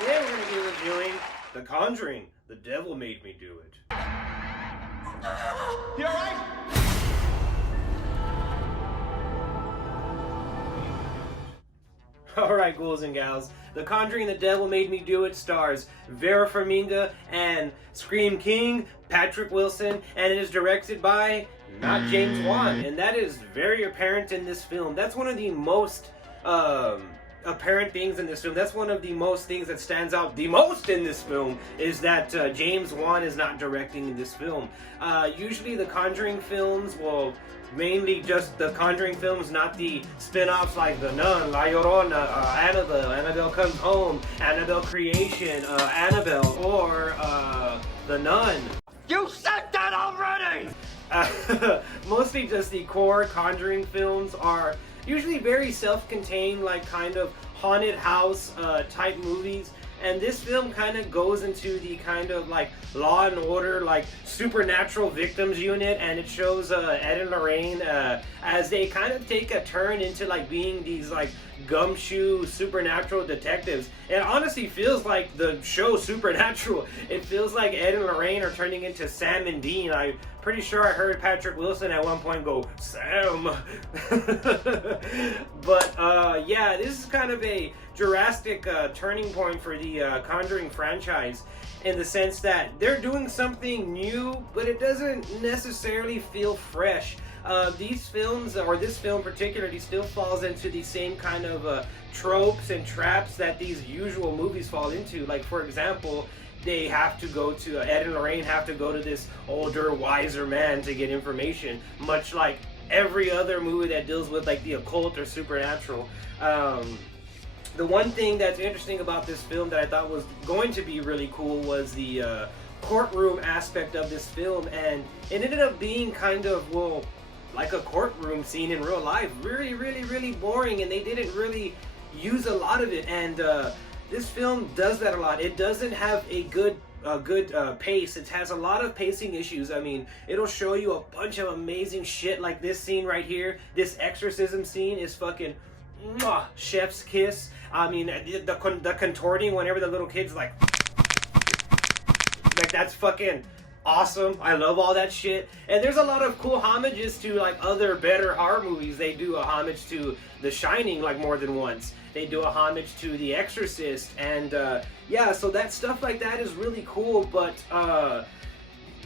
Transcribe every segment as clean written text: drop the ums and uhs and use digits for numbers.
Today we're going to be reviewing The Conjuring. The Devil Made Me Do It. You alright? Alright, ghouls and gals. The Conjuring, The Devil Made Me Do It stars Vera Farmiga and Scream King, Patrick Wilson, and it is directed by not James Wan. And that is very apparent in this film. That's one of the most apparent things in this film. That's one of the most things that stands out the most in this film, is that James Wan is not directing this film. Usually the Conjuring films, well, mainly just the Conjuring films, not the spin-offs like The Nun, La Llorona, Annabelle Comes Home, Annabelle Creation, Annabelle, or The Nun. You said that already! Mostly just the core Conjuring films are usually very self-contained, like kind of haunted house type movies. And this film kind of goes into the kind of like Law and Order, like supernatural victims unit, and it shows Ed and Lorraine as they kind of take a turn into like being these like gumshoe supernatural detectives. It honestly feels like the show Supernatural. It feels like Ed and Lorraine are turning into Sam and Dean. I'm pretty sure I heard Patrick Wilson at one point go, Sam. But yeah, this is kind of a drastic turning point for the Conjuring franchise, in the sense that they're doing something new, but it doesn't necessarily feel fresh. These films, or this film particularly, still falls into the same kind of tropes and traps that these usual movies fall into. Like, for example, they have to go to, Ed and Lorraine have to go to this older, wiser man to get information, much like every other movie that deals with like the occult or supernatural. The one thing that's interesting about this film that I thought was going to be really cool was the courtroom aspect of this film, and it ended up being kind of, well, like a courtroom scene in real life. Really, really, really boring, and they didn't really use a lot of it, and this film does that a lot. It doesn't have a good pace. It has a lot of pacing issues. I mean, it'll show you a bunch of amazing shit, like this scene right here. This exorcism scene is fucking mwah, chef's kiss. I mean, the contorting whenever the little kid's like that's fucking awesome. I love all that shit. And there's a lot of cool homages to like other better horror movies. They do a homage to The Shining like more than once. They do a homage to The Exorcist, and yeah, so that stuff like that is really cool, but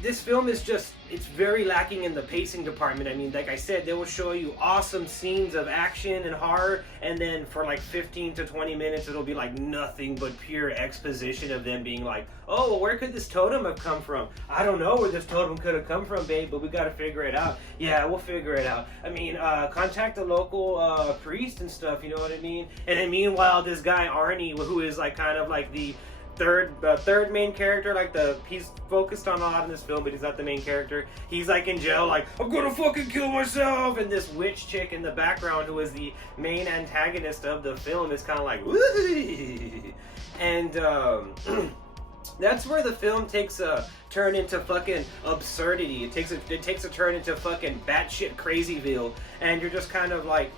this film is just, it's very lacking in the pacing department. I mean, like I said, they will show you awesome scenes of action and horror, and then for like 15 to 20 minutes, it'll be like nothing but pure exposition of them being like, oh, well, where could this totem have come from? I don't know where this totem could have come from, babe, but we gotta figure it out. Yeah, we'll figure it out. I mean, contact the local priest and stuff, you know what I mean? And then meanwhile, this guy, Arnie, who is like kind of like the third main character, like he's focused on a lot in this film, but he's not the main character. He's like in jail, like, I'm gonna fucking kill myself, and this witch chick in the background, who is the main antagonist of the film, is kind of like, woo! And that's where the film takes a turn into fucking absurdity. It takes a turn into fucking batshit crazyville, and you're just kind of like,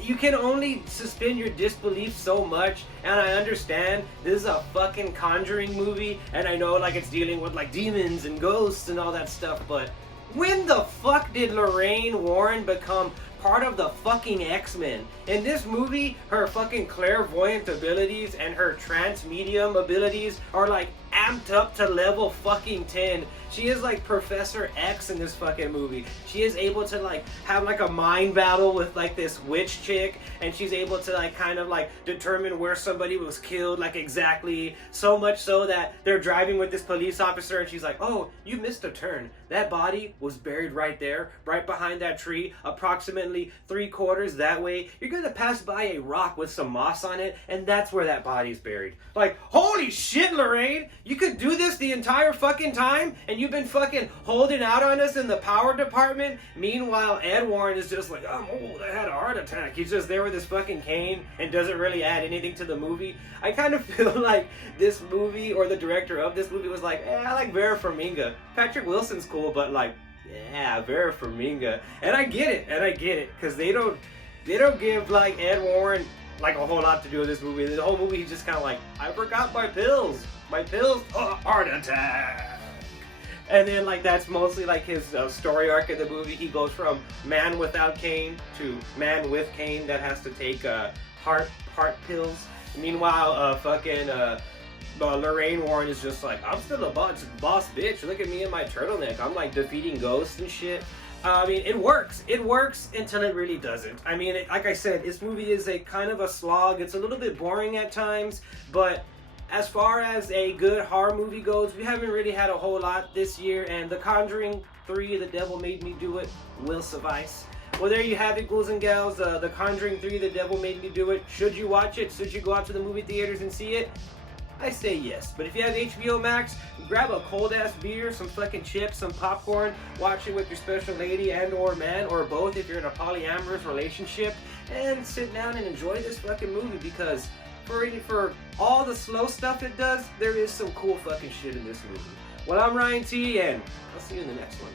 you can only suspend your disbelief so much. And I understand this is a fucking Conjuring movie, and I know like it's dealing with like demons and ghosts and all that stuff, but when the fuck did Lorraine Warren become part of the fucking X-Men? In this movie, her fucking clairvoyant abilities and her trance medium abilities are like amped up to level fucking 10. She is like Professor X in this fucking movie. She is able to like have like a mind battle with like this witch chick, and she's able to like kind of like determine where somebody was killed, like exactly, so much so that they're driving with this police officer and she's like, oh, you missed a turn. That body was buried right there, right behind that tree, approximately 3/4 that way. You're gonna pass by a rock with some moss on it, and that's where that body's buried. Like, holy shit, Lorraine, you could do this the entire fucking time, and you've been fucking holding out on us in the power department. Meanwhile, Ed Warren is just like, I'm old, I had a heart attack. He's just there with his fucking cane and doesn't really add anything to the movie. I kind of feel like this movie, or the director of this movie, was like, I like Vera Farmiga. Patrick Wilson's cool, but like, yeah, Vera Farmiga. And I get it, because they don't give like Ed Warren like a whole lot to do with this movie. The whole movie, he's just kind of like, I forgot my pills. My pills. Oh, heart attack. And then like that's mostly like his story arc in the movie. He goes from man without cane to man with cane that has to take heart pills. Meanwhile, Lorraine Warren is just like, I'm still a boss bitch. Look at me and my turtleneck. I'm like defeating ghosts and shit. I mean, it works. It works until it really doesn't. I mean, like I said, this movie is a kind of a slog. It's a little bit boring at times, but as far as a good horror movie goes, we haven't really had a whole lot this year, and The Conjuring 3, The Devil Made Me Do It, will suffice. Well, there you have it, ghouls and gals. The Conjuring 3, The Devil Made Me Do It. Should you watch it? Should you go out to the movie theaters and see it? I say yes. But if you have HBO Max, grab a cold-ass beer, some fucking chips, some popcorn, watch it with your special lady and or man, or both if you're in a polyamorous relationship, and sit down and enjoy this fucking movie, because for all the slow stuff it does, there is some cool fucking shit in this movie. Well, I'm Ryan T, and I'll see you in the next one.